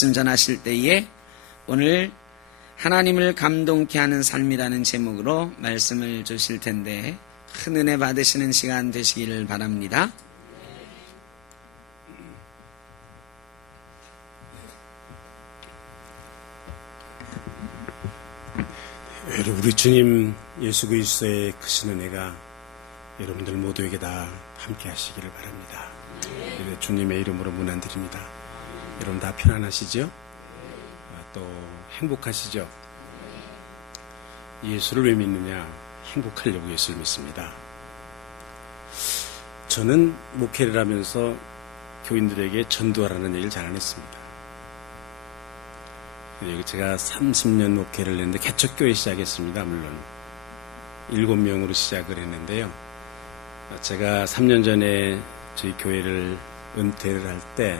말씀 전하실 때에 오늘 하나님을 감동케 하는 삶이라는 제목으로 말씀을 주실 텐데 큰 은혜 받으시는 시간 되시기를 바랍니다. 우리 주님 예수 그리스도의 크신 은혜가 여러분들 모두에게 다 함께 하시기를 바랍니다. 주님의 이름으로 문안드립니다. 여러분 다 편안하시죠? 또 행복하시죠? 예수를 왜 믿느냐? 행복하려고 예수를 믿습니다. 저는 목회를 하면서 교인들에게 전도하라는 얘기를 잘 안 했습니다. 제가 30년 목회를 했는데 개척교회 시작했습니다. 물론 7명으로 시작을 했는데요. 제가 3년 전에 저희 교회를 은퇴를 할 때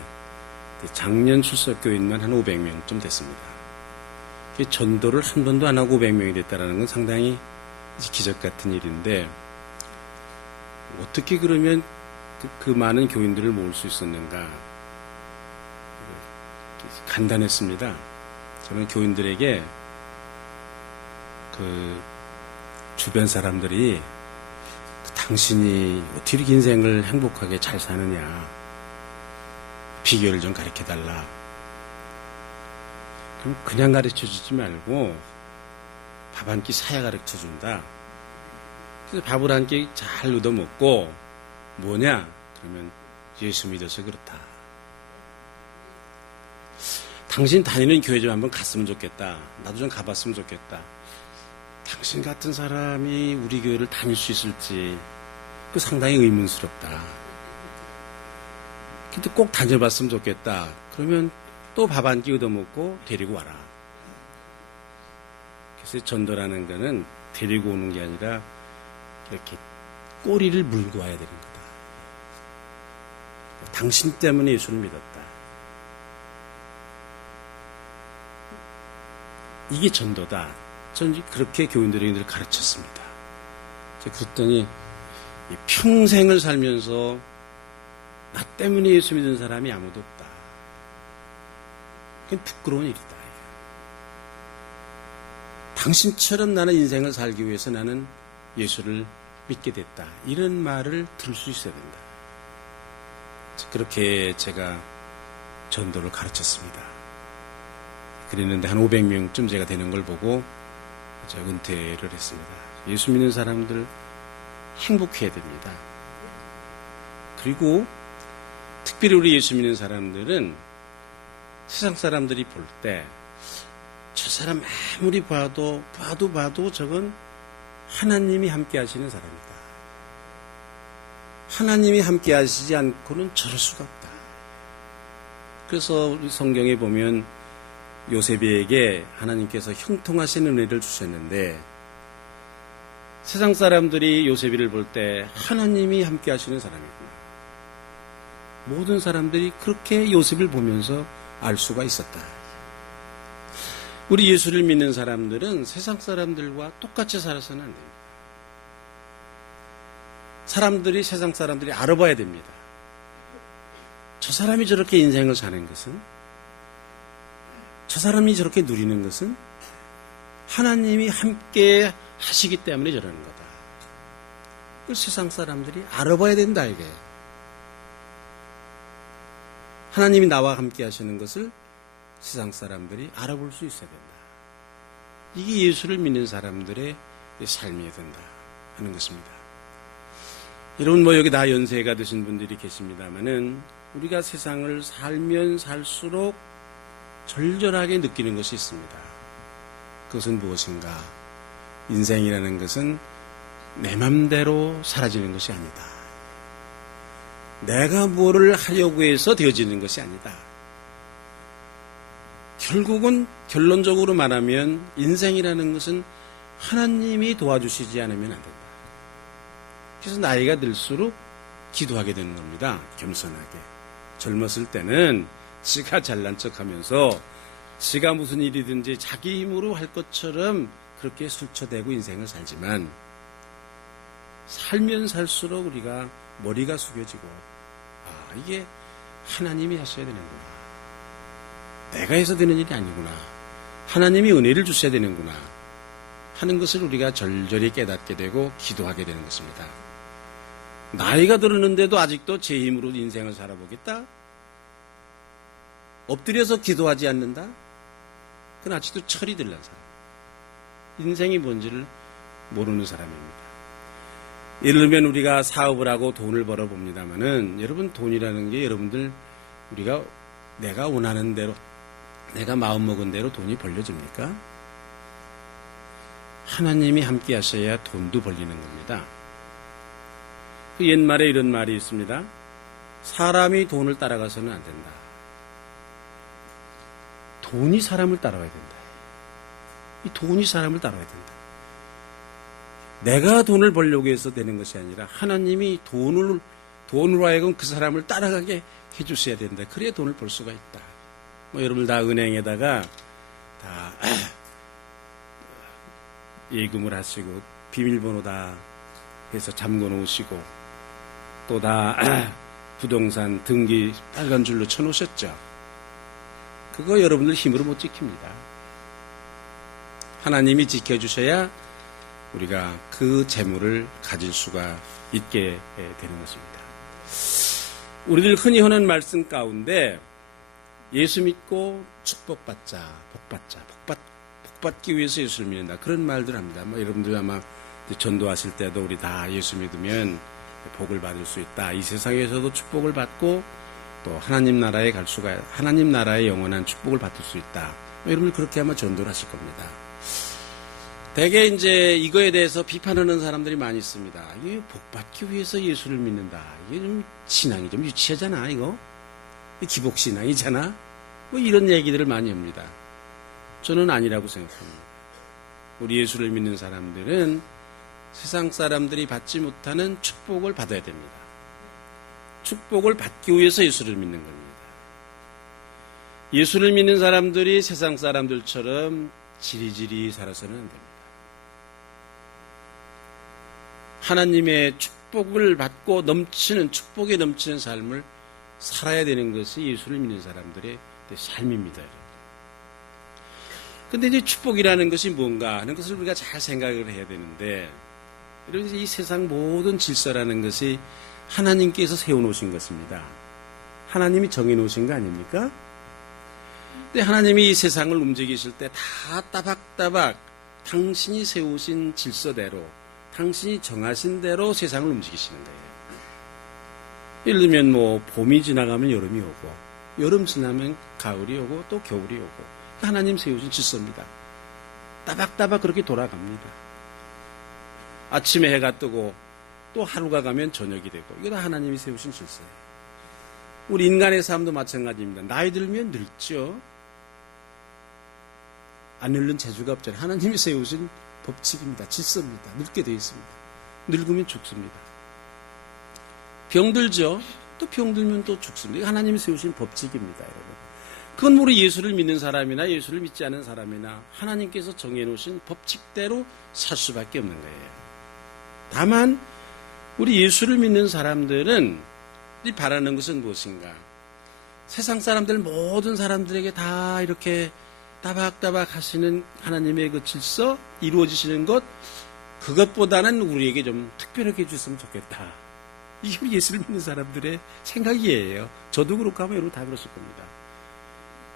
작년 출석교인만 한 500명쯤 됐습니다. 전도를 한 번도 안 하고 500명이 됐다는 건 상당히 기적 같은 일인데 어떻게 그러면 그 많은 교인들을 모을 수 있었는가? 간단했습니다. 저는 교인들에게 그 주변 사람들이 당신이 어떻게 이렇게 인생을 행복하게 잘 사느냐 비결을 좀 가르쳐달라. 그럼 그냥 가르쳐주지 말고 밥 한 끼 사야 가르쳐준다. 그래서 밥을 한 끼 잘 얻어먹고 뭐냐? 그러면 예수 믿어서 그렇다. 당신 다니는 교회 좀 한번 갔으면 좋겠다. 나도 좀 가봤으면 좋겠다. 당신 같은 사람이 우리 교회를 다닐 수 있을지 그 상당히 의문스럽다. 근데 꼭 다녀봤으면 좋겠다. 그러면 또 밥 한 끼 얻어먹고 데리고 와라. 그래서 전도라는 거는 데리고 오는 게 아니라 이렇게 꼬리를 물고 와야 되는 거다. 당신 때문에 예수를 믿었다. 이게 전도다. 저는 그렇게 교인들에게 가르쳤습니다. 그랬더니 평생을 살면서 나 때문에 예수 믿은 사람이 아무도 없다. 그건 부끄러운 일이다. 당신처럼 나는 인생을 살기 위해서 나는 예수를 믿게 됐다. 이런 말을 들을 수 있어야 된다. 그렇게 제가 전도를 가르쳤습니다. 그랬는데 한 500명쯤 제가 되는 걸 보고 제가 은퇴를 했습니다. 예수 믿는 사람들 행복해야 됩니다. 그리고 특별히 우리 예수 믿는 사람들은 세상 사람들이 볼 때 저 사람 아무리 봐도 저건 하나님이 함께 하시는 사람이다. 하나님이 함께 하시지 않고는 저럴 수가 없다. 그래서 우리 성경에 보면 요셉에게 하나님께서 형통하신 은혜를 주셨는데 세상 사람들이 요셉이를 볼 때 하나님이 함께 하시는 사람이구나. 모든 사람들이 그렇게 요셉을 보면서 알 수가 있었다. 우리 예수를 믿는 사람들은 세상 사람들과 똑같이 살아서는 안 됩니다. 사람들이 세상 사람들이 알아봐야 됩니다. 저 사람이 저렇게 인생을 사는 것은 저 사람이 저렇게 누리는 것은 하나님이 함께 하시기 때문에 저러는 거다. 그 세상 사람들이 알아봐야 된다 이게. 하나님이 나와 함께 하시는 것을 세상 사람들이 알아볼 수 있어야 된다. 이게 예수를 믿는 사람들의 삶이어야 된다 하는 것입니다. 여러분 여기 다 연세가 드신 분들이 계십니다만은 우리가 세상을 살면 살수록 절절하게 느끼는 것이 있습니다. 그것은 무엇인가? 인생이라는 것은 내 맘대로 사라지는 것이 아니다. 내가 뭐를 하려고 해서 되어지는 것이 아니다. 결국은 결론적으로 말하면 인생이라는 것은 하나님이 도와주시지 않으면 안 된다. 그래서 나이가 들수록 기도하게 되는 겁니다. 겸손하게. 젊었을 때는 지가 잘난 척하면서 지가 무슨 일이든지 자기 힘으로 할 것처럼 그렇게 술쳐대고 인생을 살지만 살면 살수록 우리가 머리가 숙여지고, 이게 하나님이 하셔야 되는구나. 내가 해서 되는 일이 아니구나. 하나님이 은혜를 주셔야 되는구나 하는 것을 우리가 절절히 깨닫게 되고 기도하게 되는 것입니다. 나이가 들었는데도 아직도 제 힘으로 인생을 살아보겠다? 엎드려서 기도하지 않는다? 그건 아직도 철이 들난 사람. 인생이 뭔지를 모르는 사람입니다. 예를 들면 우리가 사업을 하고 돈을 벌어봅니다만은 여러분 돈이라는 게 여러분들 우리가 내가 원하는 대로 내가 마음먹은 대로 돈이 벌려집니까? 하나님이 함께 하셔야 돈도 벌리는 겁니다. 그 옛말에 이런 말이 있습니다. 사람이 돈을 따라가서는 안 된다. 돈이 사람을 따라와야 된다. 이 돈이 사람을 따라와야 된다. 내가 돈을 벌려고 해서 되는 것이 아니라 하나님이 돈으로 하여금 그 사람을 따라가게 해주셔야 된다. 그래야 돈을 벌 수가 있다. 여러분들 다 은행에다가 다 예금을 하시고 비밀번호 다 해서 잠궈 놓으시고 또 다 부동산 등기 빨간 줄로 쳐놓으셨죠. 그거 여러분들 힘으로 못 지킵니다. 하나님이 지켜주셔야 우리가 그 재물을 가질 수가 있게 되는 것입니다. 우리들 흔히 하는 말씀 가운데 예수 믿고 축복받자, 복받기 위해서 예수를 믿는다. 그런 말들 합니다. 여러분들 아마 전도하실 때도 우리 다 예수 믿으면 복을 받을 수 있다. 이 세상에서도 축복을 받고 또 하나님 나라에 갈 수가, 하나님 나라의 영원한 축복을 받을 수 있다. 여러분들 그렇게 아마 전도를 하실 겁니다. 대개 이제 이거에 대해서 비판하는 사람들이 많이 있습니다. 이게 복받기 위해서 예수를 믿는다. 이게 좀 신앙이 좀 유치하잖아, 이거. 기복신앙이잖아. 이런 얘기들을 많이 합니다. 저는 아니라고 생각합니다. 우리 예수를 믿는 사람들은 세상 사람들이 받지 못하는 축복을 받아야 됩니다. 축복을 받기 위해서 예수를 믿는 겁니다. 예수를 믿는 사람들이 세상 사람들처럼 지리지리 살아서는 안 됩니다. 하나님의 축복을 받고 축복에 넘치는 삶을 살아야 되는 것이 예수를 믿는 사람들의 삶입니다. 그런데 이제 축복이라는 것이 뭔가 하는 것을 우리가 잘 생각을 해야 되는데, 여러분 이 세상 모든 질서라는 것이 하나님께서 세워놓으신 것입니다. 하나님이 정해놓으신 거 아닙니까? 근데 하나님이 이 세상을 움직이실 때 다 따박따박 당신이 세우신 질서대로, 당신이 정하신 대로 세상을 움직이시는 거예요. 예를 들면 봄이 지나가면 여름이 오고, 여름 지나면 가을이 오고, 또 겨울이 오고, 하나님 세우신 질서입니다. 따박따박 그렇게 돌아갑니다. 아침에 해가 뜨고 또 하루가 가면 저녁이 되고, 이거 다 하나님이 세우신 질서예요. 우리 인간의 삶도 마찬가지입니다. 나이 들면 늙죠. 안 늙는 재주가 없잖아요. 하나님이 세우신 법칙입니다. 질서입니다. 늙게 되어 있습니다. 늙으면 죽습니다. 병들죠. 또 병들면 또 죽습니다. 하나님이 세우신 법칙입니다, 여러분. 그건 우리 예수를 믿는 사람이나 예수를 믿지 않은 사람이나 하나님께서 정해놓으신 법칙대로 살 수밖에 없는 거예요. 다만 우리 예수를 믿는 사람들은 바라는 것은 무엇인가? 세상 사람들 모든 사람들에게 다 이렇게 따박따박 하시는 하나님의 그 질서 이루어지시는 것, 그것보다는 우리에게 좀 특별하게 해주셨으면 좋겠다. 이게 우리 예수를 믿는 사람들의 생각이에요. 저도 그렇고 하면 여러분 다 그러실 겁니다.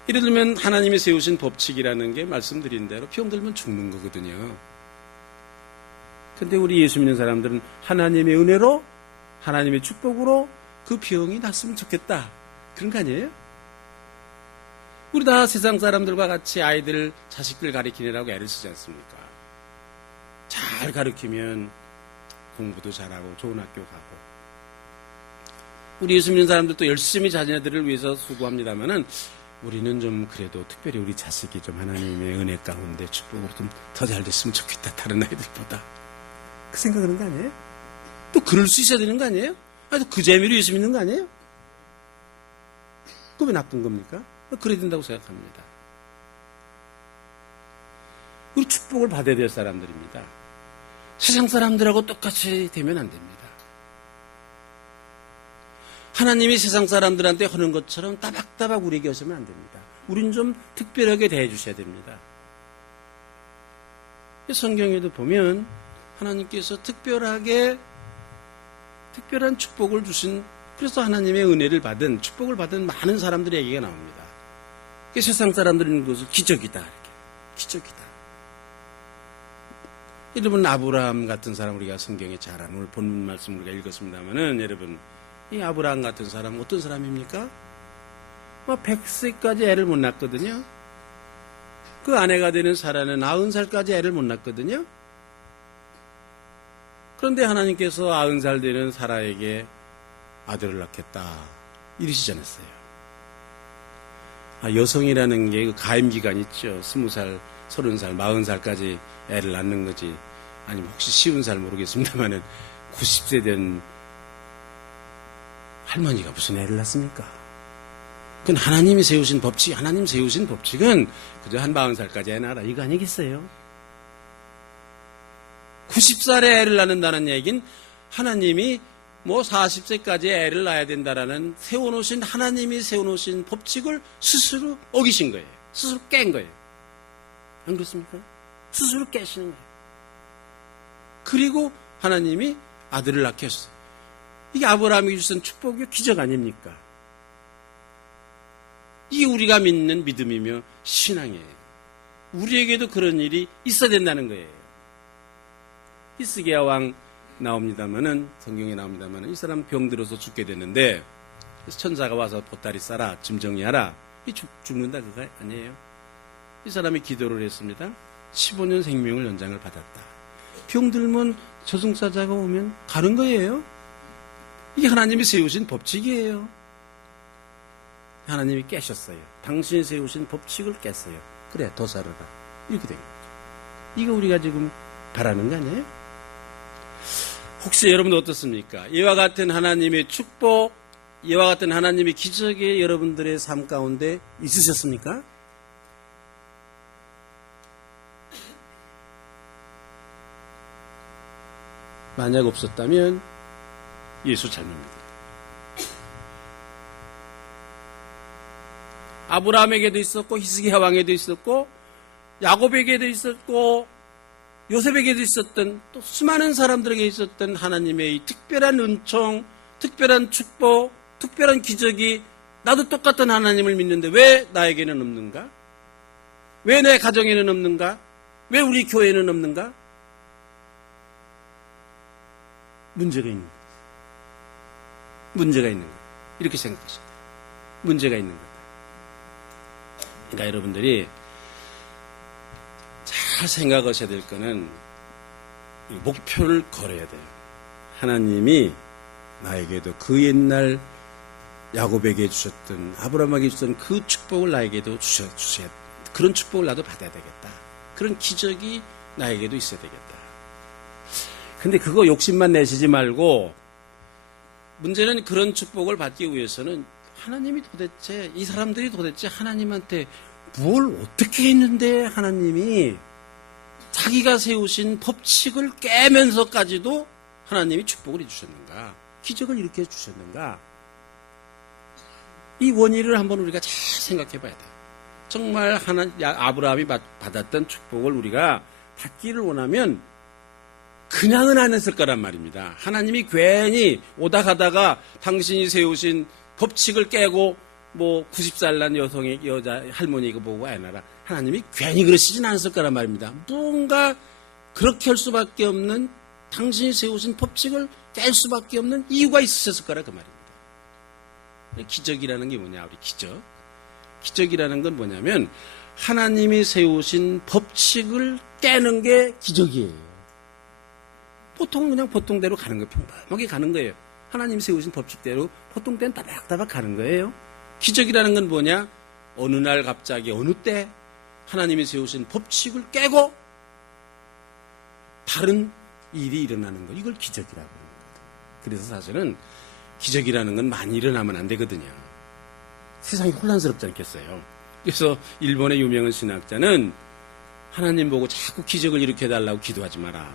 예를 들면 하나님이 세우신 법칙이라는 게 말씀드린 대로 병들면 죽는 거거든요. 근데 우리 예수 믿는 사람들은 하나님의 은혜로, 하나님의 축복으로 그 병이 났으면 좋겠다. 그런 거 아니에요? 우리 다 세상 사람들과 같이 아이들, 자식들 가르치느라고 애를 쓰지 않습니까? 잘 가르치면 공부도 잘하고 좋은 학교 가고. 우리 예수 믿는 사람들도 열심히 자녀들을 위해서 수고합니다만은 우리는 좀 그래도 특별히 우리 자식이 좀 하나님의 은혜 가운데 축복으로 좀 더 잘 됐으면 좋겠다. 다른 아이들보다. 그 생각하는 거 아니에요? 또 그럴 수 있어야 되는 거 아니에요? 아니, 그 재미로 예수 믿는 거 아니에요? 그거 왜 나쁜 겁니까? 그래야 된다고 생각합니다. 우리 축복을 받아야 될 사람들입니다. 세상 사람들하고 똑같이 되면 안 됩니다. 하나님이 세상 사람들한테 하는 것처럼 따박따박 우리에게 하시면 안 됩니다. 우린 좀 특별하게 대해주셔야 됩니다. 성경에도 보면 하나님께서 특별한 축복을 주신, 그래서 하나님의 은혜를 받은, 축복을 받은 많은 사람들의 얘기가 나옵니다. 세상 사람들은 그것을 기적이다, 이렇게. 기적이다. 여러분, 아브라함 같은 사람 우리가 성경에 잘 아는, 오늘 본문 말씀 우리가 읽었습니다만은, 여러분, 이 아브라함 같은 사람 어떤 사람입니까? 100세까지 애를 못 낳거든요. 그 아내가 되는 사라는 90살까지 애를 못 낳거든요. 그런데 하나님께서 90살 되는 사라에게 아들을 낳겠다 이러시지 않았어요. 여성이라는 게 그 가임기간 있죠. 20살, 30살, 40살까지 애를 낳는 거지. 아니면 혹시 쉬운 살 모르겠습니다만은 90세 된 할머니가 무슨 애를 낳습니까? 그건 하나님이 세우신 법칙, 하나님 세우신 법칙은 그저 한 40살까지 애 낳아라 이거 아니겠어요? 90살에 애를 낳는다는 얘기는 하나님이 40세까지 애를 낳아야 된다라는 하나님이 세워놓으신 법칙을 스스로 어기신 거예요. 스스로 깬 거예요. 안 그렇습니까? 스스로 깨시는 거예요. 그리고 하나님이 아들을 낳게 하셨어요. 이게 아브라함이 주신 축복이요, 기적 아닙니까? 이게 우리가 믿는 믿음이며 신앙이에요. 우리에게도 그런 일이 있어야 된다는 거예요. 히스기야 왕 나옵니다만은, 성경에 나옵니다만은, 이 사람 병들어서 죽게 됐는데, 천사가 와서 보따리 싸라, 짐 정리하라. 이 죽는다 그거 아니에요. 이 사람이 기도를 했습니다. 15년 생명을 연장을 받았다. 병들면 저승사자가 오면 가는 거예요. 이게 하나님이 세우신 법칙이에요. 하나님이 깨셨어요. 당신이 세우신 법칙을 깼어요. 그래, 더 살아라. 이렇게 된 거죠. 이거 우리가 지금 바라는 거 아니에요? 혹시 여러분도 어떻습니까? 이와 같은 하나님의 축복, 이와 같은 하나님의 기적이 여러분들의 삶 가운데 있으셨습니까? 만약 없었다면 예수 잘못 믿어요. 아브라함에게도 있었고, 히스기야 왕에도 있었고, 야곱에게도 있었고, 요셉에게도 있었던, 또 수많은 사람들에게 있었던 하나님의 이 특별한 은총, 특별한 축복, 특별한 기적이 나도 똑같은 하나님을 믿는데 왜 나에게는 없는가? 왜 내 가정에는 없는가? 왜 우리 교회는 없는가? 문제가 있는 거예요. 문제가 있는 거예요. 이렇게 생각하시면 돼요. 문제가 있는 거다. 그러니까 여러분들이 잘 생각하셔야 될 거는 목표를 걸어야 돼요. 하나님이 나에게도 그 옛날 야곱에게 주셨던, 아브라함에게 주셨던 그 축복을 나에게도 주셔야, 그런 축복을 나도 받아야 되겠다. 그런 기적이 나에게도 있어야 되겠다. 근데 그거 욕심만 내시지 말고, 문제는 그런 축복을 받기 위해서는 하나님이 도대체, 이 사람들이 도대체 하나님한테 뭘 어떻게 했는데 하나님이 자기가 세우신 법칙을 깨면서까지도 하나님이 축복을 해주셨는가, 기적을 이렇게 해주셨는가, 이 원인을 한번 우리가 잘 생각해 봐야 돼요. 정말 아브라함이 받았던 축복을 우리가 받기를 원하면 그냥은 안 했을 거란 말입니다. 하나님이 괜히 오다 가다가 당신이 세우신 법칙을 깨고 90살 난 여자 할머니가 보고 애나라, 하나님이 괜히 그러시진 않았을 거란 말입니다. 뭔가 그렇게 할 수밖에 없는, 당신이 세우신 법칙을 깰 수밖에 없는 이유가 있으셨을 거라 그 말입니다. 기적이라는 게 뭐냐, 우리 기적. 기적이라는 건 뭐냐면 하나님이 세우신 법칙을 깨는 게 기적이에요. 보통 그냥 보통대로 가는 거예요. 평범하게 가는 거예요. 하나님 세우신 법칙대로 보통 때는 따박따박 가는 거예요. 기적이라는 건 뭐냐? 어느 날 갑자기 어느 때 하나님이 세우신 법칙을 깨고 다른 일이 일어나는 거, 이걸 기적이라고 하는 거예요. 그래서 사실은 기적이라는 건 많이 일어나면 안 되거든요. 세상이 혼란스럽지 않겠어요? 그래서 일본의 유명한 신학자는 하나님 보고 자꾸 기적을 일으켜달라고 기도하지 마라.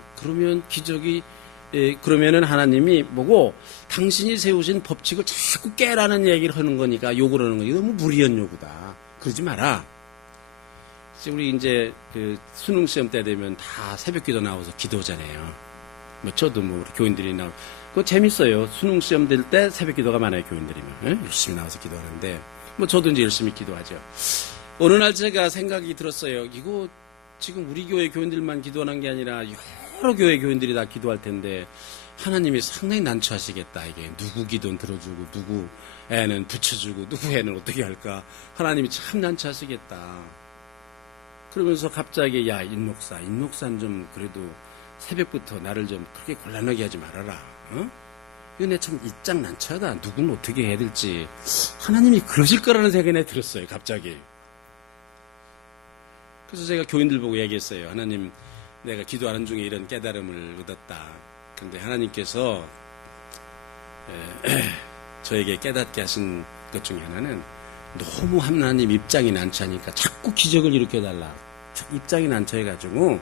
그러면은 하나님이 보고 당신이 세우신 법칙을 자꾸 깨라는 얘기를 하는 거니까 욕을 하는 거니까 너무 무리한 요구다. 그러지 마라. 우리 이제 그 수능 시험 때 되면 다 새벽 기도 나와서 기도잖아요. 뭐 저도 뭐 우리 교인들이 그거 재밌어요. 수능 시험 될 때 새벽 기도가 많아요, 교인들이면. 열심히 나와서 기도하는데 뭐 저도 이제 열심히 기도하죠. 어느 날 제가 생각이 들었어요. 이거 지금 우리 교회 교인들만 기도하는 게 아니라 여러 교회 교인들이 다 기도할 텐데 하나님이 상당히 난처하시겠다. 이게 누구 기도는 들어주고 누구 애는 붙여주고 누구 애는 어떻게 할까. 하나님이 참 난처하시겠다. 그러면서 갑자기 야 인목사는 좀 그래도 새벽부터 나를 좀 그렇게 곤란하게 하지 말아라. 어? 이거 내 참 입장 난처하다. 누구는 어떻게 해야 될지 하나님이 그러실 거라는 생각이 내 들었어요. 갑자기. 그래서 제가 교인들 보고 얘기했어요. 하나님, 내가 기도하는 중에 이런 깨달음을 얻었다. 그런데 하나님께서 저에게 깨닫게 하신 것 중에 하나는 너무 하나님 입장이 난처하니까 자꾸 기적을 일으켜달라. 입장이 난처해가지고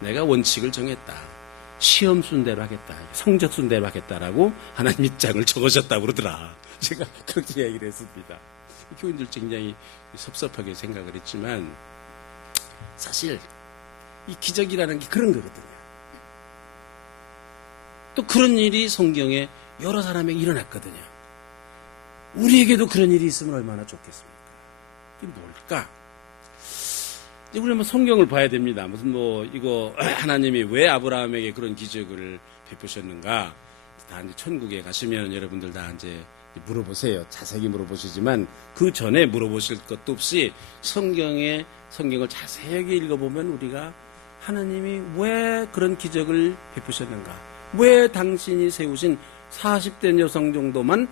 내가 원칙을 정했다. 시험 순대로 하겠다. 성적 순대로 하겠다라고 하나님 입장을 적으셨다고 그러더라. 제가 그렇게 얘기를 했습니다. 교인들 굉장히 섭섭하게 생각을 했지만 사실 이 기적이라는 게 그런 거거든요. 또 그런 일이 성경에 여러 사람에게 일어났거든요. 우리에게도 그런 일이 있으면 얼마나 좋겠습니까? 이게 뭘까? 이제 우리는 뭐 성경을 봐야 됩니다. 무슨 이거 하나님이 왜 아브라함에게 그런 기적을 베푸셨는가? 다 이제 천국에 가시면 여러분들 다 이제 물어보세요. 자세히 물어보시지만 그 전에 물어보실 것도 없이 성경을 자세하게 읽어보면 우리가 하나님이 왜 그런 기적을 베푸셨는가? 왜 당신이 세우신 40대 여성 정도만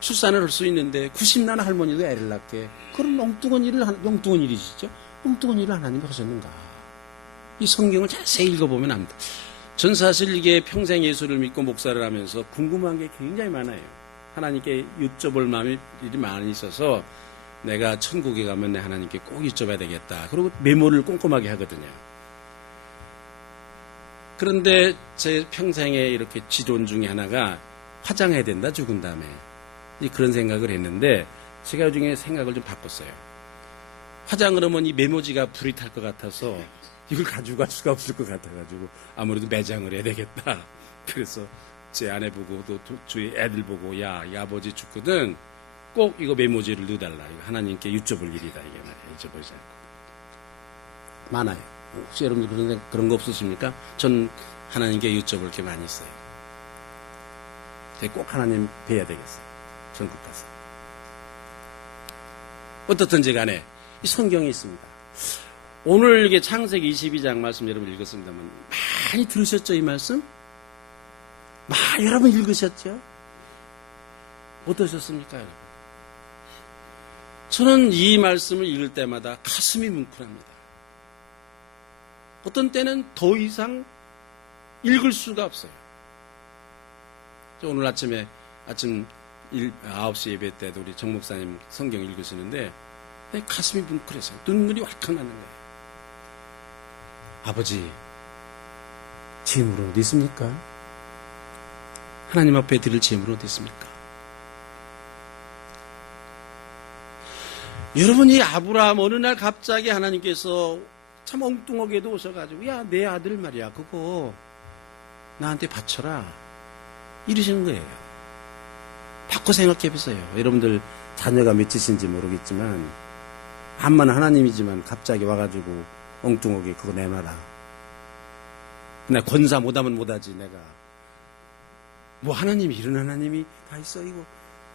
출산을 할 수 있는데 90난 할머니도 애를 낳게 그런 엉뚱한 일이시죠? 엉뚱한 일을 하나님이 하셨는가? 이 성경을 자세히 읽어보면 압니다. 전 사실 이게 평생 예수를 믿고 목사를 하면서 궁금한 게 굉장히 많아요. 하나님께 여쭤볼 마음이 많이 있어서 내가 천국에 가면 내 하나님께 꼭 여쭤봐야 되겠다. 그리고 메모를 꼼꼼하게 하거든요. 그런데 제 평생에 이렇게 지론 중에 하나가 화장해야 된다, 죽은 다음에. 그런 생각을 했는데 제가 나중에 생각을 좀 바꿨어요. 화장을 하면 이 메모지가 불이 탈 것 같아서 이걸 가지고 갈 수가 없을 것 같아가지고 아무래도 매장을 해야 되겠다. 그래서 제 아내 보고 또 주위 애들 보고 야, 이 아버지 죽거든 꼭 이거 메모지를 넣어달라. 이거 하나님께 여쭤볼 일이다. 이게 말이야. 여쭤보지 않고. 많아요. 혹시 여러분들 그런 거 없으십니까? 전 하나님께 여쭤볼 게 많이 있어요. 꼭 하나님 뵈야 되겠어요. 천국 가서. 어떻든지 간에 이 성경이 있습니다. 오늘 이게 창세기 22장 말씀 여러분 읽었습니다만 많이 들으셨죠? 이 말씀? 여러분 읽으셨죠? 어떠셨습니까? 여러분? 저는 이 말씀을 읽을 때마다 가슴이 뭉클합니다. 어떤 때는 더 이상 읽을 수가 없어요. 오늘 아침 9시 예배 때도 우리 정 목사님 성경 읽으시는데 내 가슴이 뭉클해서요. 눈물이 왈칵 나는 거예요. 아버지, 재물은 어디 있습니까? 하나님 앞에 드릴 재물은 어디 있습니까? 여러분, 이 아브라함 어느 날 갑자기 하나님께서 참 엉뚱하게도 오셔가지고 야, 내 아들 말이야, 그거 나한테 바쳐라 이러시는 거예요. 바꿔 생각해보세요. 여러분들 자녀가 몇이신지 모르겠지만 암만 하나님이지만 갑자기 와가지고 엉뚱하게 그거 내놔라. 나 권사 못하면 못하지. 내가 뭐 하나님이 이런 하나님이 다 있어. 이거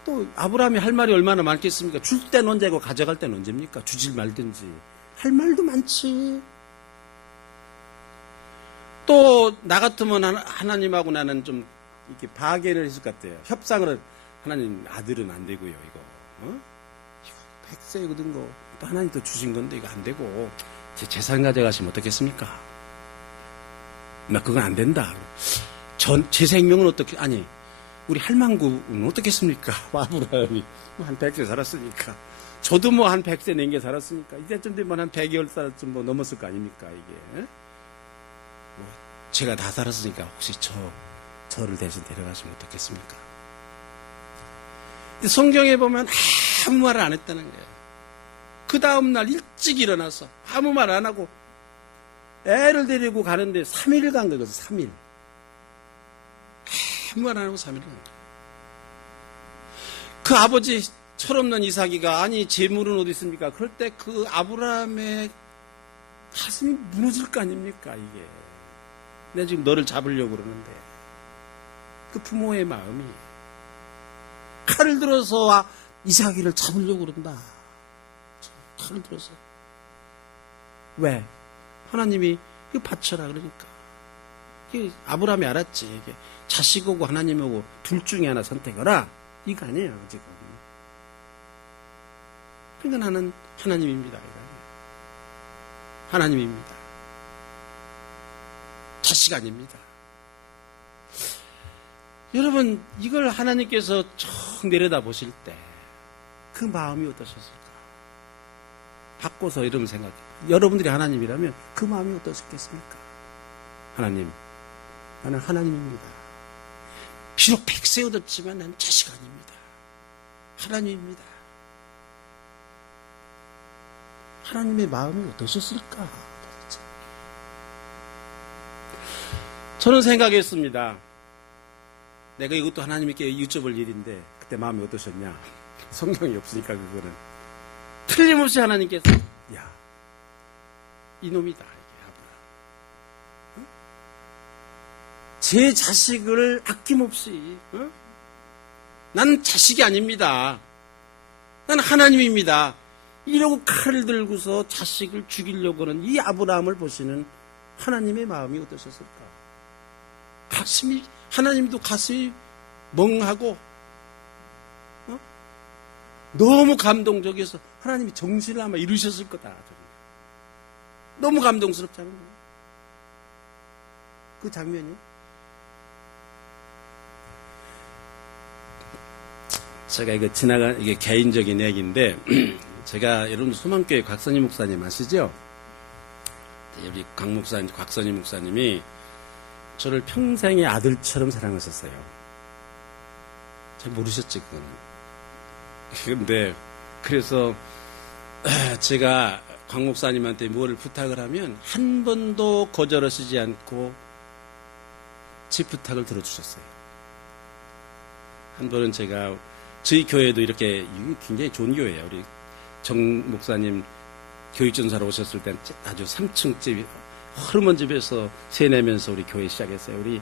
또 아브라함이 할 말이 얼마나 많겠습니까? 줄 때는 언제고 가져갈 때는 언제입니까? 주질 말든지 할 말도 많지. 또 나 같으면 하나님하고 나는 좀 이렇게 파괴를 했을 것 같아요. 협상을 하나님 아들은 안 되고요. 이거 이거 100세거든 거. 또 하나님 또 주신 건데 이거 안 되고 제 재산 가져가시면 어떻겠습니까? 나 그건 안 된다. 제 생명은 어떻게 우리 할망구는 어떻겠습니까? 아브라함이 한 100세 살았으니까 저도 뭐 한 100세 넘게 살았으니까 이제쯤 되면 한 100여살쯤 뭐 넘었을 거 아닙니까 이게? 뭐 제가 다 살았으니까 혹시 저를 대신 데려가시면 어떻겠습니까? 성경에 보면 아무 말을 안 했다는 거예요. 그 다음날 일찍 일어나서 아무 말 안 하고 애를 데리고 가는데 3일 간 거거든. 3일. 아무 말 안 하고 3일 간 거야. 그 아버지 철없는 이삭이가 아니 재물은 어디 있습니까? 그럴 때 그 아브라함의 가슴이 무너질 거 아닙니까? 이게 내가 지금 너를 잡으려고 그러는데 그 부모의 마음이 칼을 들어서 이삭이를 잡으려고 그런다. 칼을 들어서 왜? 하나님이 그 바쳐라 그러니까. 아브라함이 알았지. 이게 자식하고 하나님하고 둘 중에 하나 선택하라. 이거 아니에요 지금. 그러니까 나는 하나님입니다. 이거 아니에요. 하나님입니다. 자식 아닙니다. 여러분 이걸 하나님께서 쭉 내려다 보실 때 그 마음이 어떠셨을까? 바꿔서 이러면 생각해. 여러분들이 하나님이라면 그 마음이 어떠셨겠습니까? 하나님, 나는 하나님입니다. 비록 백세 얻었지만 나는 자식 아닙니다. 하나님입니다. 하나님의 마음이 어떠셨을까? 저는 생각했습니다. 내가 이것도 하나님께 여쭤볼 일인데 그때 마음이 어떠셨냐? 성경이 없으니까 그거는 틀림없이 하나님께서 야 이놈이다 이게 아브라함. 제 자식을 아낌없이 나는 자식이 아닙니다. 나는 하나님입니다. 이러고 칼을 들고서 자식을 죽이려고 하는 이 아브라함을 보시는 하나님의 마음이 어떠셨을까? 가슴이 하나님도 가슴이 멍하고 너무 감동적이어서 하나님이 정신을 아마 이루셨을 거다. 너무 감동스럽지 않은 거예요. 그 장면이. 제가 이거 이게 개인적인 얘기인데, 제가 여러분 소망교회 곽선희 목사님 아시죠? 우리 곽선희 목사님이 저를 평생의 아들처럼 사랑하셨어요. 잘 모르셨지, 그거는. 근데 그래서 제가 곽 목사님한테 뭘 부탁을 하면 한 번도 거절하시지 않고 제 부탁을 들어주셨어요. 한 번은 제가 저희 교회도 이렇게 굉장히 좋은 교회예요. 우리 정 목사님 교육전사로 오셨을 때 아주 3층 집 허름한 집에서 세내면서 우리 교회 시작했어요. 우리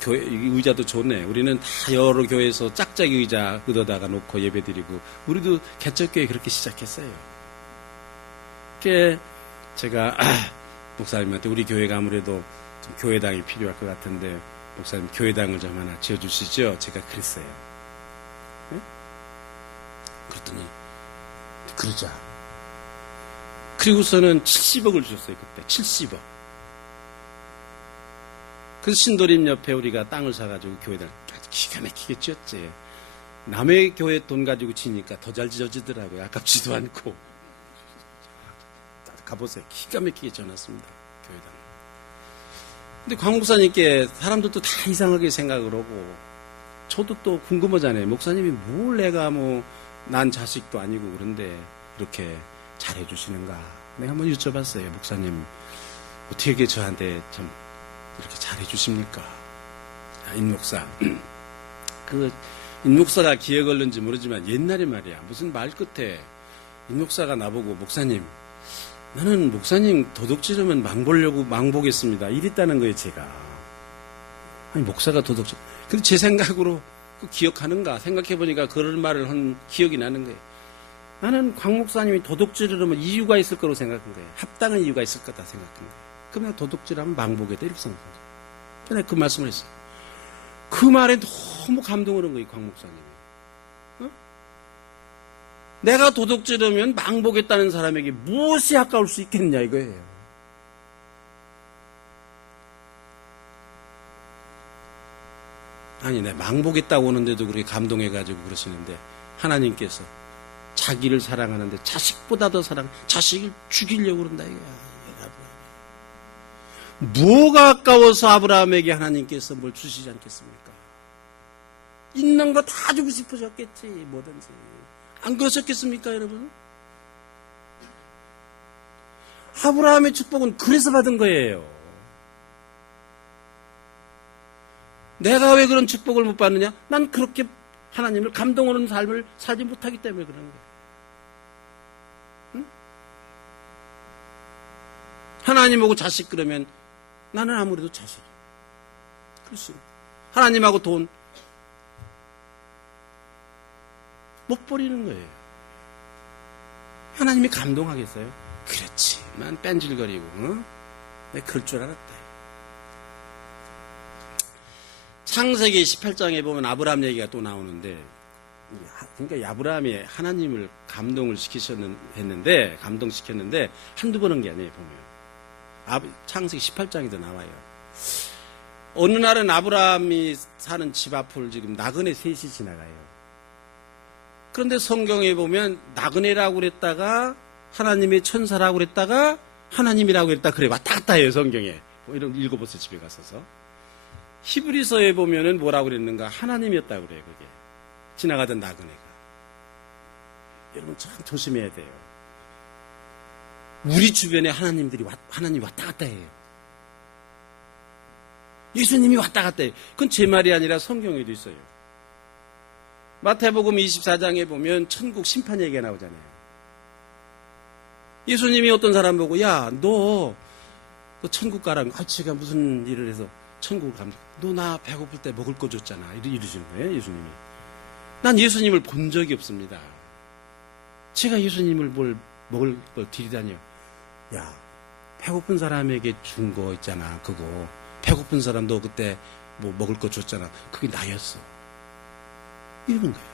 교회 의자도 좋네. 우리는 다 여러 교회에서 짝짝이 의자 얻어다가 놓고 예배드리고 우리도 개척교회 그렇게 시작했어요. 그게 제가 목사님한테 우리 교회가 아무래도 좀 교회당이 필요할 것 같은데 목사님 교회당을 좀 하나 지어주시죠. 제가 그랬어요. 네? 그랬더니 그러자. 그리고서는 70억을 주셨어요. 그때 70억. 그래서 신도림 옆에 우리가 땅을 사가지고 교회를 기가 막히게 지었지. 남의 교회 돈 가지고 지니까 더 잘 지어지더라고요. 아깝지도 않고. 가보세요. 기가 막히게 지어놨습니다. 교회당. 근데 광 목사님께 사람들도 다 이상하게 생각을 하고 저도 또 궁금하잖아요. 목사님이 뭘 내가 난 자식도 아니고 그런데 이렇게 잘해주시는가. 내가 한번 여쭤봤어요. 목사님 어떻게 저한테 참 이렇게 잘해주십니까? 임 목사. 임 목사가 기억 걸는지 모르지만 옛날에 말이야. 무슨 말 끝에 임 목사가 나보고 목사님, 나는 목사님 도둑질하면 망보겠습니다. 이랬다는 거예요, 제가. 아니, 목사가 도둑질. 근데 제 생각으로 기억하는가? 생각해보니까 그런 말을 한 기억이 나는 거예요. 나는 광 목사님이 도둑질을 하면 이유가 있을 거라고 생각한 거예요. 합당한 이유가 있을 거다 생각한 거예요. 그럼 내가 도둑질하면 망보겠다 이렇게 생각한 거예요. 내가 그 말씀을 했어요. 그 말에 너무 감동을 한 거예요, 광 목사님이. 내가 도둑질하면 망보겠다는 사람에게 무엇이 아까울 수 있겠냐 이거예요. 아니, 내 망보겠다고 오는데도 그렇게 감동해가지고 그러시는데 하나님께서 자기를 사랑하는데 자식보다 더 자식을 죽이려고 그런다 이거야. 뭐가 아까워서 아브라함에게 하나님께서 뭘 주시지 않겠습니까? 있는 거 다 주고 싶으셨겠지, 뭐든지. 안 그러셨겠습니까, 여러분? 아브라함의 축복은 그래서 받은 거예요. 내가 왜 그런 축복을 못 받느냐? 난 그렇게 하나님을 감동하는 삶을 살지 못하기 때문에 그러는 거예요. 응? 하나님하고 자식 그러면 나는 아무래도 자식이야. 그렇지. 하나님하고 돈 못 버리는 거예요. 하나님이 감동하겠어요? 그렇지만 뺀질거리고 내가 그럴 줄 알았다. 창세기 18장에 보면 아브라함 얘기가 또 나오는데, 그러니까 아브라함이 하나님을 감동시켰는데 한두 번 한 게 아니에요. 보면 창세기 18장에도 나와요. 어느 날은 아브라함이 사는 집 앞을 지금 나그네 셋이 지나가요. 그런데 성경에 보면 나그네라고 그랬다가 하나님의 천사라고 그랬다가 하나님이라고 그랬다 그래 왔다 갔다 해요. 성경에 이런 읽어보세요. 집에 가서서. 히브리서에 보면은 뭐라고 그랬는가? 하나님이었다고 그래요. 그게 지나가던 나그네가. 여러분 참 조심해야 돼요. 우리 주변에 하나님이 왔다 갔다 해요. 예수님이 왔다 갔다 해요. 그건 제 말이 아니라 성경에도 있어요. 마태복음 24장에 보면 천국 심판 얘기가 나오잖아요. 예수님이 어떤 사람 보고 야, 너 천국 가라는 거. 제가 무슨 일을 해서 천국을 갑니까? 너 나 배고플 때 먹을 거 줬잖아. 이러시는 거예요, 예수님이. 난 예수님을 본 적이 없습니다. 제가 예수님을 먹을 걸 드리다니요. 야, 배고픈 사람에게 준 거 있잖아. 그거. 배고픈 사람 너 그때 뭐 먹을 거 줬잖아. 그게 나였어. 이러는 거예요.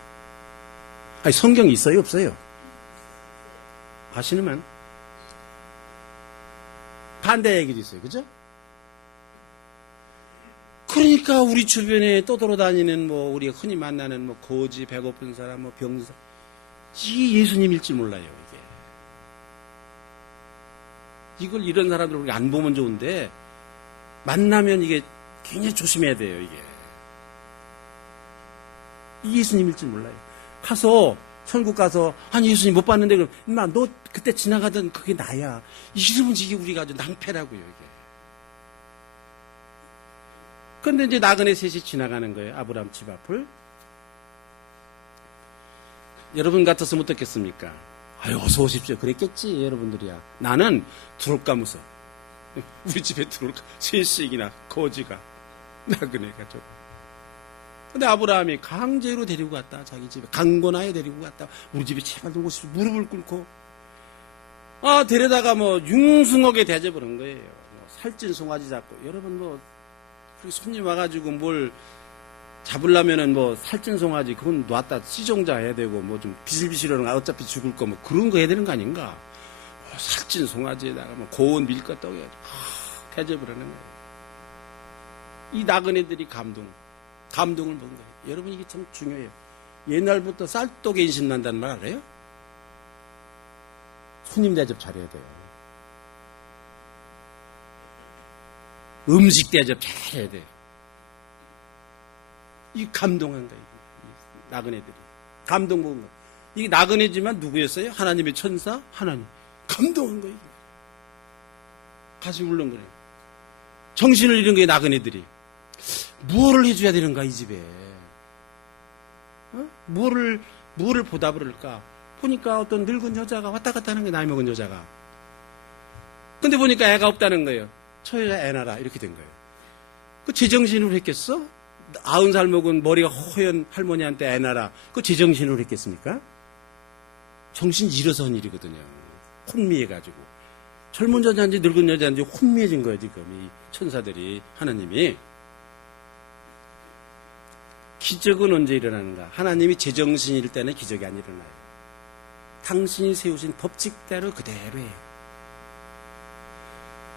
아니, 성경이 있어요, 없어요? 아시는만 반대 얘기도 있어요. 그죠? 그러니까 우리 주변에 떠돌아다니는 우리가 흔히 만나는 거지, 배고픈 사람, 병사, 이게 예수님일지 몰라요, 이게. 이걸 이런 사람들 우리가 안 보면 좋은데 만나면 이게 굉장히 조심해야 돼요, 이게. 예수님일지 몰라요. 천국 가서, 아니, 예수님 못 봤는데, 그럼, 인마, 너 그때 지나가던 그게 나야. 이러면 이게 우리가 아주 낭패라고요, 이게. 그런데 이제 나그네 셋이 지나가는 거예요, 아브라함 집 앞을. 여러분 같았으면 어떻겠습니까? 아유, 어서 오십시오. 그랬겠지, 여러분들이야. 나는 들어올까 무서워. 우리 집에 들어올까. 셋씩이나, 거지가, 나그네가 저거. 근데 아브라함이 강제로 데리고 갔다. 자기 집에 강권하에 데리고 갔다. 우리 집에 제발 오고 싶어. 무릎을 꿇고 데려다가 융숭하게 대접을 한 거예요. 살찐 송아지 잡고. 여러분 그렇게 손님 와가지고 뭘 잡으려면은 살찐 송아지 그건 놨다 시종자 해야 되고 좀 비실비실하는 거 어차피 죽을 거 그런 거 해야 되는 거 아닌가? 살찐 송아지에다가 고운 밀가루 떡에 대접을 하는 거예요. 이 나그네들이 감동을 본 거예요. 여러분 이게 참 중요해요. 옛날부터 쌀떡에 인심 난다는 말 알아요? 손님 대접 잘해야 돼요. 음식 대접 잘해야 돼요. 이 감동한 거예요. 나그네들이. 감동 본 거예요. 이게 나그네지만 누구였어요? 하나님의 천사? 하나님. 감동한 거예요. 가슴이 울렁거려요. 정신을 잃은 거예요, 나그네들이. 무엇을 해줘야 되는가, 이 집에? 무엇을 보답을 할까? 보니까 어떤 늙은 여자가 왔다 갔다 하는 거예요, 나이 먹은 여자가. 근데 보니까 애가 없다는 거예요. 저 여자 애 낳아라. 이렇게 된 거예요. 그 제정신으로 했겠어? 90살 먹은 머리가 허연 할머니한테 애 낳아라. 그 제정신으로 했겠습니까? 정신 잃어서 한 일이거든요. 혼미해가지고. 젊은 여자인지 늙은 여자인지 혼미해진 거예요, 지금. 이 천사들이, 하나님이. 기적은 언제 일어나는가? 하나님이 제정신일 때는 기적이 안 일어나요. 당신이 세우신 법칙대로 그대로예요.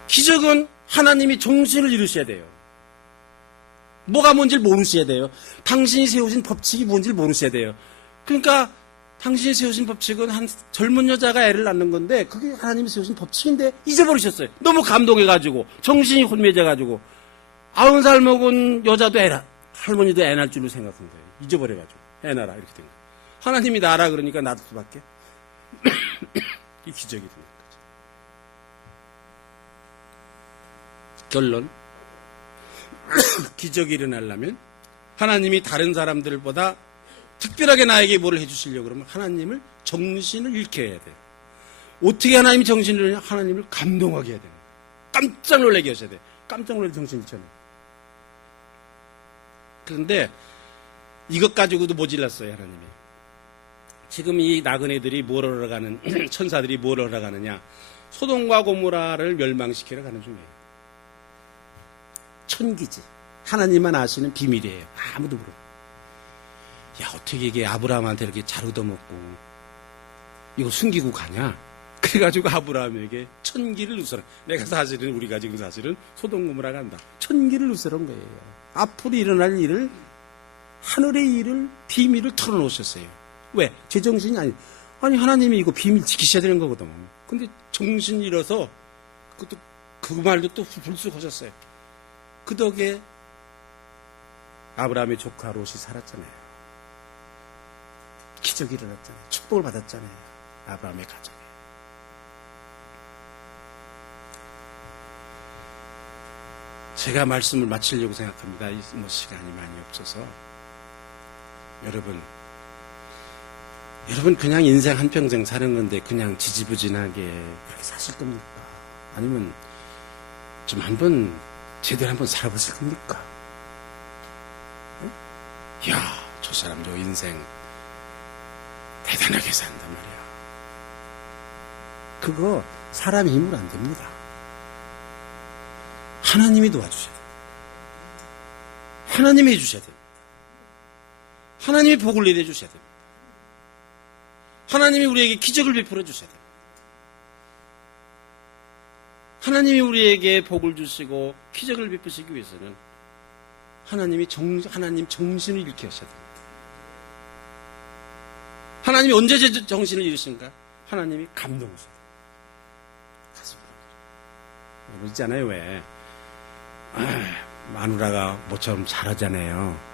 기적은 하나님이 정신을 이루셔야 돼요. 뭐가 뭔지를 모르셔야 돼요. 당신이 세우신 법칙이 뭔지를 모르셔야 돼요. 그러니까 당신이 세우신 법칙은 한 젊은 여자가 애를 낳는 건데 그게 하나님이 세우신 법칙인데 잊어버리셨어요. 너무 감동해가지고 정신이 혼미해져가지고 90살 먹은 여자도 할머니도 애 낳을 줄로 생각한 거예요. 잊어버려가지고 애 낳아라 이렇게 된 거예요. 하나님이 낳아라 그러니까 낳을 수밖에 이 기적이 되는 거죠. 결론. 기적이 일어나려면 하나님이 다른 사람들보다 특별하게 나에게 뭐를 해주시려고 그러면 하나님을 정신을 잃게 해야 돼요. 어떻게 하나님이 정신을 잃냐? 하나님을 감동하게 해야 돼요. 깜짝 놀라게 하셔야 돼요. 깜짝 놀라게 정신 잃잖아요. 그런데 이것 가지고도 모질랐어요, 하나님이. 지금 이 나그네들이 뭘 하러 가는, 천사들이 뭘 하러 가느냐? 소돔과 고모라를 멸망시키러 가는 중이에요. 천기지. 하나님만 아시는 비밀이에요. 아무도 모르고. 야, 어떻게 이게 아브라함한테 이렇게 잘 얻어먹고 이거 숨기고 가냐? 그래가지고 아브라함에게 천기를 누설한. 내가 사실은, 우리가 지금 사실은 소돔 고모라 간다. 천기를 누설한 거예요. 앞으로 일어날 일을, 하늘의 일을, 비밀을 털어놓으셨어요. 왜? 제정신이 아니, 하나님이 이거 비밀 지키셔야 되는 거거든. 근데 정신 잃어서 그것도, 그 말도 또 불쑥하셨어요. 그 덕에 아브라함의 조카 롯이 살았잖아요. 기적이 일어났잖아요. 축복을 받았잖아요. 아브라함의 가정에. 제가 말씀을 마치려고 생각합니다. 뭐 시간이 많이 없어서. 여러분 그냥 인생 한평생 사는 건데 그냥 지지부진하게 그렇게 사실 겁니까? 아니면 좀 한번 제대로 한번 살아보실 겁니까? 이야, 저 사람 저 인생 대단하게 산단 말이야. 그거 사람의 힘으로 안 됩니다. 하나님이 도와주셔야 돼요. 하나님이 해주셔야 돼요. 하나님이 복을 내려주셔야 됩니다. 하나님이 우리에게 기적을 베풀어 주셔야 돼요. 하나님이 우리에게 복을 주시고 기적을 베푸시기 위해서는 하나님 정신을 잃게 하셔야 됩니다. 하나님이 언제 정신을 잃으신가? 하나님이 감동하셔야 돼요. 가슴 여러분 있잖아요. 왜? 마누라가 뭐처럼 잘하잖아요.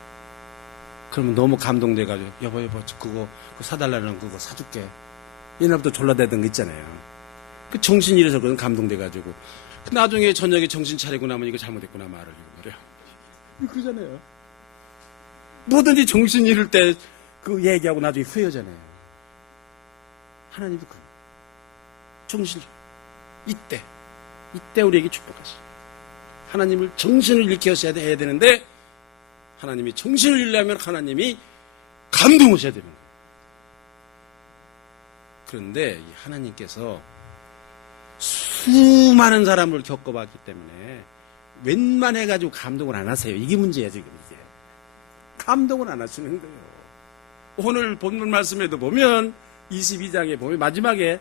그러면 너무 감동돼가지고 여보 그거 사달라는 그거 사줄게. 옛날부터 졸라대던 거 있잖아요. 그 정신 잃어서 그런 감동돼가지고 나중에 저녁에 정신 차리고 나면 이거 잘못했구나 말을 이거 말이야. 그러잖아요. 뭐든지 정신 잃을 때 그 얘기하고 나중에 후회하잖아요. 하나님도 그래요. 정신 이때 우리에게 축복하시죠. 하나님을 정신을 잃게 하셔야 해야 되는데 하나님이 정신을 잃려면 하나님이 감동하셔야 되는 거예요. 그런데 이 하나님께서 수많은 사람을 겪어봤기 때문에 웬만해가지고 감동을 안 하세요. 이게 문제예요, 지금 이게. 감동을 안 하시는 거예요. 오늘 본문 말씀에도 보면 22장에 보면 마지막에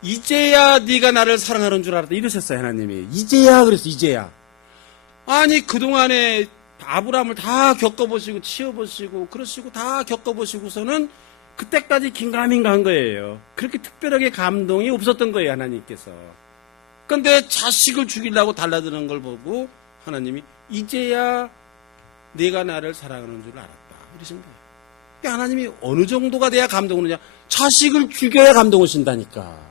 이제야 네가 나를 사랑하는 줄 알았다 이러셨어요. 하나님이. 이제야 그랬어. 이제야. 아니 그동안에 아브라함을 다 겪어보시고 치워보시고 그러시고 다 겪어보시고서는 그때까지 긴가민가한 거예요. 그렇게 특별하게 감동이 없었던 거예요. 하나님께서. 그런데 자식을 죽이려고 달라드는 걸 보고 하나님이 이제야 네가 나를 사랑하는 줄 알았다 이러신 거예요. 하나님이 어느 정도가 돼야 감동을 하냐? 자식을 죽여야 감동을 신다니까.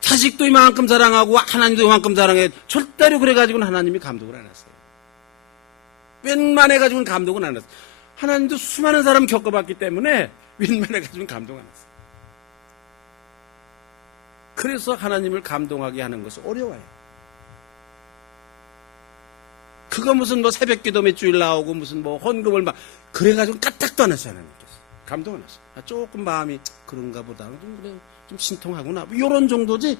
자식도 이만큼 사랑하고 하나님도 이만큼 사랑해. 절대로 그래가지고는 하나님이 감동을 안 했어요. 웬만해가지고는 감동을 안 했어요. 하나님도 수많은 사람 겪어봤기 때문에 웬만해가지고는 감동 안 했어요. 그래서 하나님을 감동하게 하는 것은 어려워요. 그거 무슨 뭐 새벽 기도 몇 주일 나오고 무슨 뭐 헌금을 막 그래가지고 까딱도 안 했어요. 하나님께서. 감동 안 했어요. 조금 마음이 그런가 보다. 좀 신통하구나. 뭐 이런 정도지.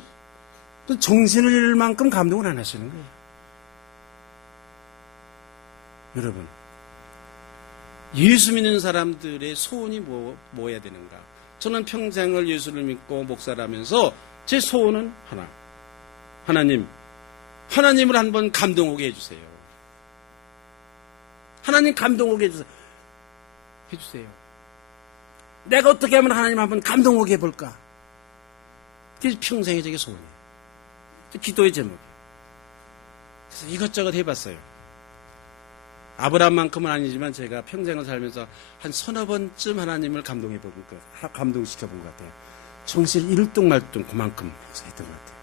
정신을 잃을 만큼 감동을 안 하시는 거예요. 여러분, 예수 믿는 사람들의 소원이 뭐여야 되는가? 저는 평생을 예수를 믿고 목사라면서 제 소원은 하나. 하나님을 한번 감동 오게 해주세요. 하나님 감동 오게 해주세요. 내가 어떻게 하면 하나님 한번 감동 오게 해볼까? 그게 평생의 제 소원이에요. 기도의 제목이에요. 그래서 이것저것 해봤어요. 아브라함만큼은 아니지만 제가 평생을 살면서 한 서너 번쯤 하나님을 감동시켜본 것 같아요. 정신을 잃을 뚱 말 뚱 그만큼 해서 했던 것 같아요.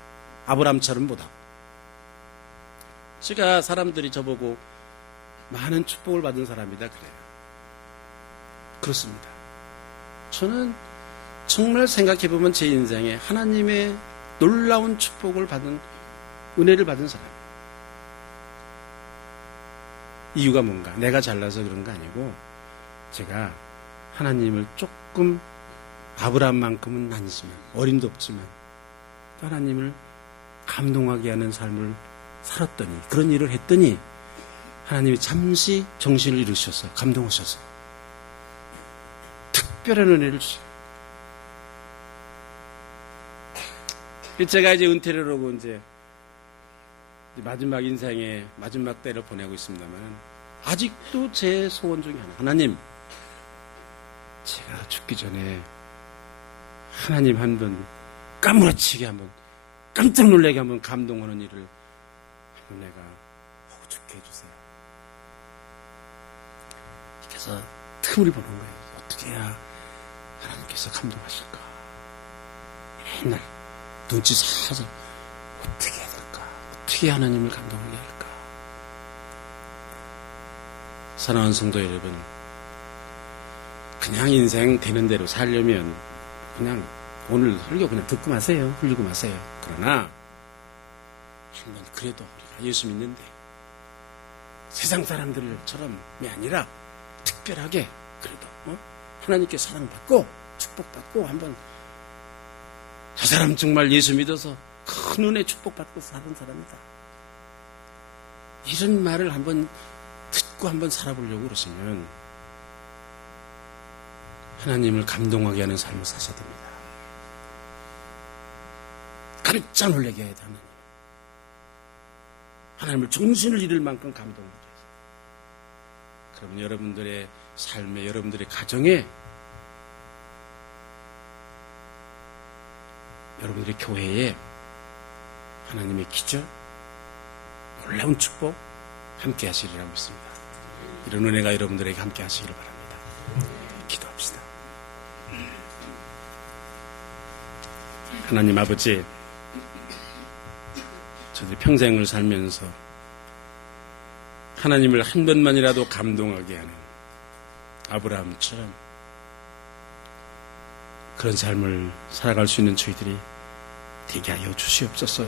아브라함처럼 못하고. 제가 사람들이 저보고 많은 축복을 받은 사람이다 그래요. 그렇습니다. 저는 정말 생각해보면 제 인생에 하나님의 놀라운 축복을 받은, 은혜를 받은 사람이에요. 이유가 뭔가? 내가 잘나서 그런 거 아니고 제가 하나님을 조금 아브라함만큼은 아니지만, 어림도 없지만 하나님을 감동하게 하는 삶을 살았더니, 그런 일을 했더니 하나님이 잠시 정신을 잃으셔서 감동하셔서 특별한 은혜를 주셔요. 제가 이제 은퇴를 하고 이제 마지막 인생의 마지막 때를 보내고 있습니다만, 아직도 제 소원 중에 하나님, 제가 죽기 전에 하나님 한번 까무러치게 한번 깜짝 놀라게 한번 감동하는 일을 한번 내가 하고 죽게 해주세요. 그래서 틈을 보는 거예요. 어떻게 해야 하나님께서 감동하실까? 맨날 눈치 살살 어떻게 해야 될까? 어떻게 하나님을 감동하게 할까? 사랑하는 성도 여러분, 그냥 인생 되는 대로 살려면 그냥 오늘 설교 그냥 듣고 마세요. 흘리고 마세요. 그러나 한번 그래도 우리가 예수 믿는데 세상 사람들처럼이 아니라 특별하게 그래도 하나님께 사랑받고 축복받고 한번, 저 사람 정말 예수 믿어서 큰 은혜 축복받고 사는 사람이다, 이런 말을 한번 듣고 한번 살아보려고 그러시면 하나님을 감동하게 하는 삶을 사셔야 됩니다. 깜짝 놀라게 해야 돼. 하나님을 정신을 잃을 만큼 감동하게 해서. 그러면 여러분들의 삶에, 여러분들의 가정에, 여러분들의 교회에 하나님의 기적, 놀라운 축복 함께 하시리라고 믿습니다. 이런 은혜가 여러분들에게 함께 하시기를 바랍니다. 기도합시다. 하나님 아버지, 저들 평생을 살면서 하나님을 한 번만이라도 감동하게 하는 아브라함처럼 그런 삶을 살아갈 수 있는 저희들이 되게 하여 주시옵소서.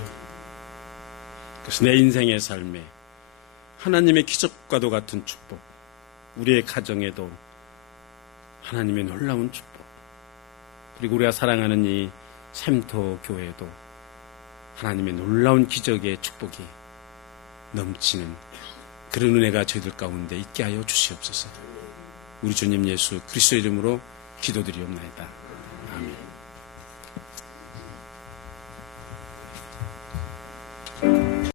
그래서 내 인생의 삶에 하나님의 기적과도 같은 축복, 우리의 가정에도 하나님의 놀라운 축복, 그리고 우리가 사랑하는 이 샘토 교회도 하나님의 놀라운 기적의 축복이 넘치는 그런 은혜가 저희들 가운데 있게 하여 주시옵소서. 우리 주님 예수 그리스도 이름으로 기도드리옵나이다. 아멘.